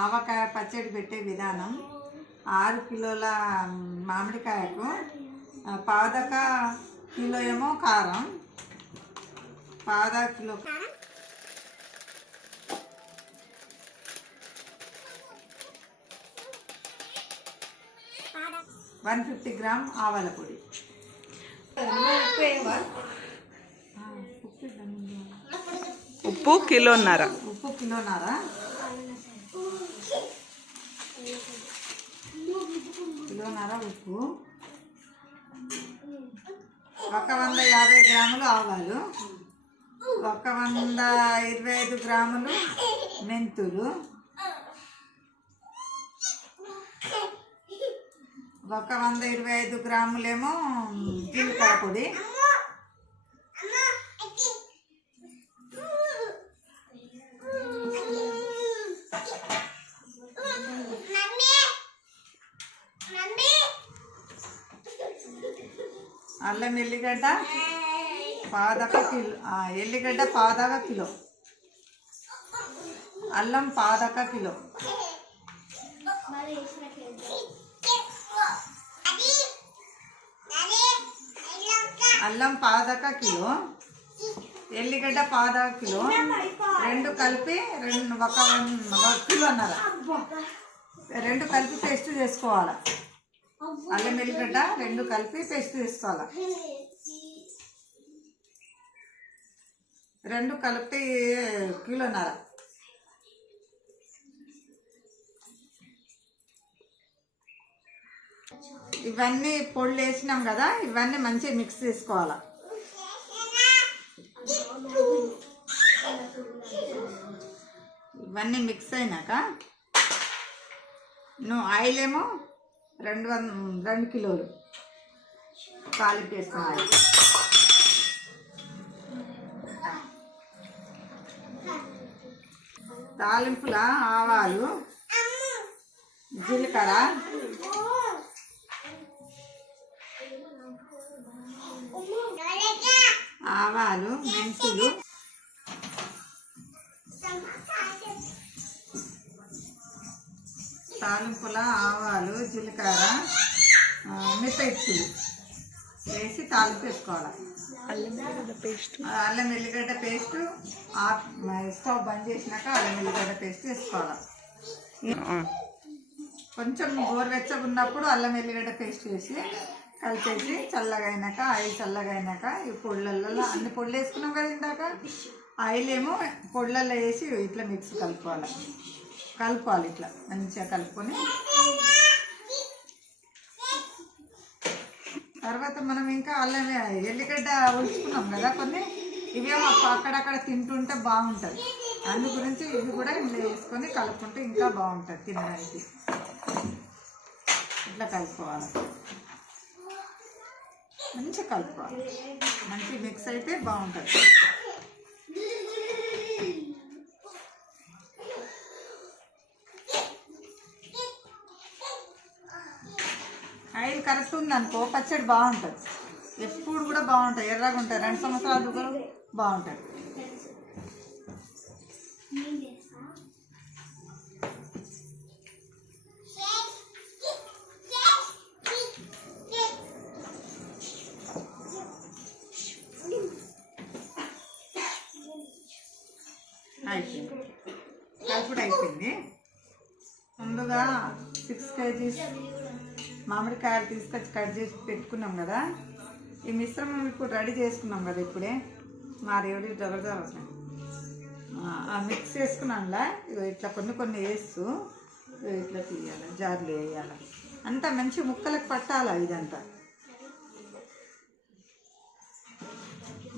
ఆవకాయ పచ్చడి పెట్టే విధానం ఆరు కిలోల మామిడికాయకు పాదక కిలో ఏమో కారం పాద కిలో వన్ ఫిఫ్టీ గ్రామ్ ఆవాల పొడి. ఉప్పు ఇద్దామండి. ఉప్పు కిలోన్నర. కిలోన్నర ఉప్పు. ఒక వంద యాభై గ్రాములు ఆవాలు. ఒక వంద ఇరవై ఐదు గ్రాములు మెంతులు. ఒక వంద ఇరవై ఐదు గ్రాములేమో జీలకర్ర పొడి. అల్లం ఎల్లిగడ్డ పాదక కిలో. ఎల్లిగడ్డ పాదక కిలో. అల్లం పాదక కిలో. అల్లం పాదక కిలో. ఎల్లిగడ్డ పాదక కిలో. రెండు కలిపి రెండు ఒక కిలో అన్నారా? రెండు కలిపి పేస్ట్ చేసుకోవాలి? అల్లం ఎల్లిగడ్డ రెండు కలిపి పేస్ట్ తీసుకోవాలి రెండు కలిపి కిలోన్నర ఇవన్నీ పొడులు వేసినాం కదా ఇవన్నీ మంచిగా మిక్స్ చేసుకోవాలి. ఇవన్నీ మిక్స్ అయినాక నువ్వు ఆయిల్ ఏమో రెండు వంద రెండు కిలోలు తాలింపు వేసుకోవాలి తాలింపుల ఆవాలు జీలకర్ర ఆవాలు మెంతులు తాలింపుల ఆవాలు జీలకర్ర మిరపకాయలు వేసి తాలింపు వేసుకోవాలి? పేస్ట్. అల్లం ఎల్లిగడ్డ పేస్ట్ ఆఫ్ స్టవ్ బంద్ చేసినాక అల్లం ఎల్లిగడ్డ పేస్ట్ వేసుకోవాలి? కొంచెం గోరువెచ్చగా ఉన్నప్పుడు అల్లం ఎల్లిగడ్డ పేస్ట్ వేసి కలిపేసి చల్లగా అయినాక ఆయిల్ చల్లగా అయినాక ఈ పొళ్ళల్లో అన్ని పొళ్ళు వేసుకున్నాం కదా ఇందాక? ఆయిల్ ఏమో పొళ్ళల్లో వేసి ఇట్లా మిక్స్ కలుపుకోవాలి? కలుపుకోవాలి ఇట్లా. మంచిగా కలుపుకొని. తర్వాత మనం ఇంకా అల్లం ఎల్లిగడ్డ ఉంచుకున్నాం కదా కొన్ని. ఇవేమో అక్కడక్కడ తింటుంటే బాగుంటుంది. అందు గురించి ఇవి కూడా ఇందులో వేసుకొని కలుపుకుంటే ఇంకా బాగుంటుంది తినడానికి. ఇట్లా కలుపుకోవాలి. మంచిగా కలుపుకోవాలి. మంచి మిక్స్ అయితే బాగుంటుంది ఆయిల్ కరెక్ట్ ఉంది అనుకో పచ్చడి బాగుంటుంది. ఎప్పుడు కూడా బాగుంటుంది. ఎర్రగా ఉంటుంది. రెండు సంవత్సరాలు కూడా బాగుంటుంది. అయిపోయింది. కలుపుడు అయిపోయింది. ముందుగా సిక్స్ కేజీస్ మామిడికాయలు తీసుకొచ్చి కట్ చేసి పెట్టుకున్నాం కదా. ఈ మిశ్రమం ఇప్పుడు రెడీ చేసుకున్నాం కదా ఇప్పుడే. మా రేవుడి జబర్దస్త్ మిక్స్ చేసుకున్నాంలా? ఇట్లా కొన్ని కొన్ని వేస్తూ ఇట్లా తీయాలి జార్లు వేయాలి. అంతా మంచి ముక్కలకు పట్టాలా ఇదంతా?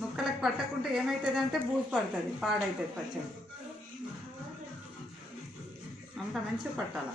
ముక్కలకు పట్టకుంటే ఏమవుతుంది అంటే బూజు పడుతుంది పాడవుతుంది పచ్చడి. అంత మంచిగా పట్టాలా?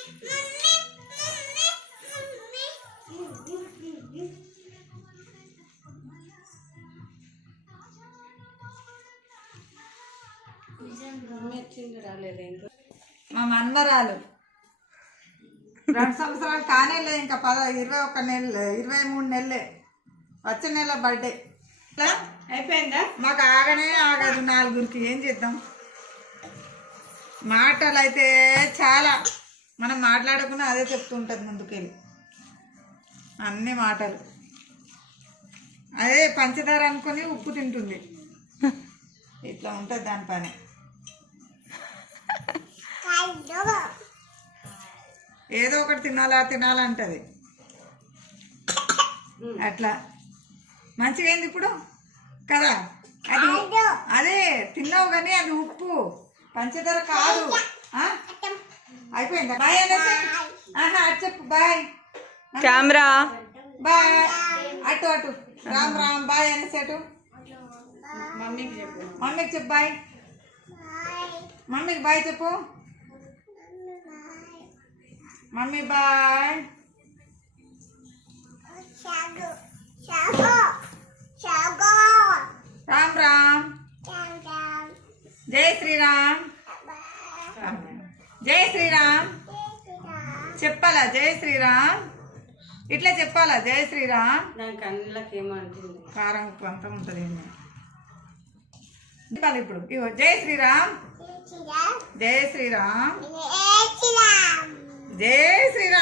మా మన్మరాలు. రెండు సంవత్సరాలు కానే లేదు ఇంకా పద ఇరవై ఒక్క నెలలు ఇరవై మూడు నెలలే. వచ్చే నెల బర్త్డే అయిపోయిందా? మాకు ఆగనే ఆగదు నాలుగురికి. ఏం చేద్దాం? మాటలు అయితే చాలా. మనం మాట్లాడకుండా అదే చెప్తుంటుంది ముందుకెళ్ళి. అన్ని మాటలు. అదే పంచదార అనుకుని ఉప్పు తింటుంది. ఇట్లా ఉంటుంది దాని పని. ఏదో ఒకటి తినాలా తినాలంటది. అట్లా. మంచిగా అయింది ఇప్పుడు? కదా? అది అదే తిన్నావు కానీ అది ఉప్పు. పంచదార కాదు. ఆ? అయిపోయిందా? బాయ్ అనేసి. ఆహా అటు చెప్పు బాయ్. కెమెరా. బాయ్. అటు అటు. రామ్ రామ్ బాయ్ అనేసి అటు. మమ్మీకి చెప్పు. మమ్మీకి చెప్పు బాయ్. మమ్మీకి బాయ్ చెప్పు. మమ్మీ బాయ్ రామ్ రామ్ జై శ్రీరామ్ జై శ్రీరామ్ చెప్పాలా? జై శ్రీరామ్. ఇట్లా చెప్పాలా? జై శ్రీరామ్. దాని కళ్ళకి ఏమంటుంది కారం ఉప్పు అంతా ఉంటుంది చెప్పాలి ఇప్పుడు. ఇగో జై శ్రీరామ్. జై శ్రీరామ్. జై శ్రీరామ్.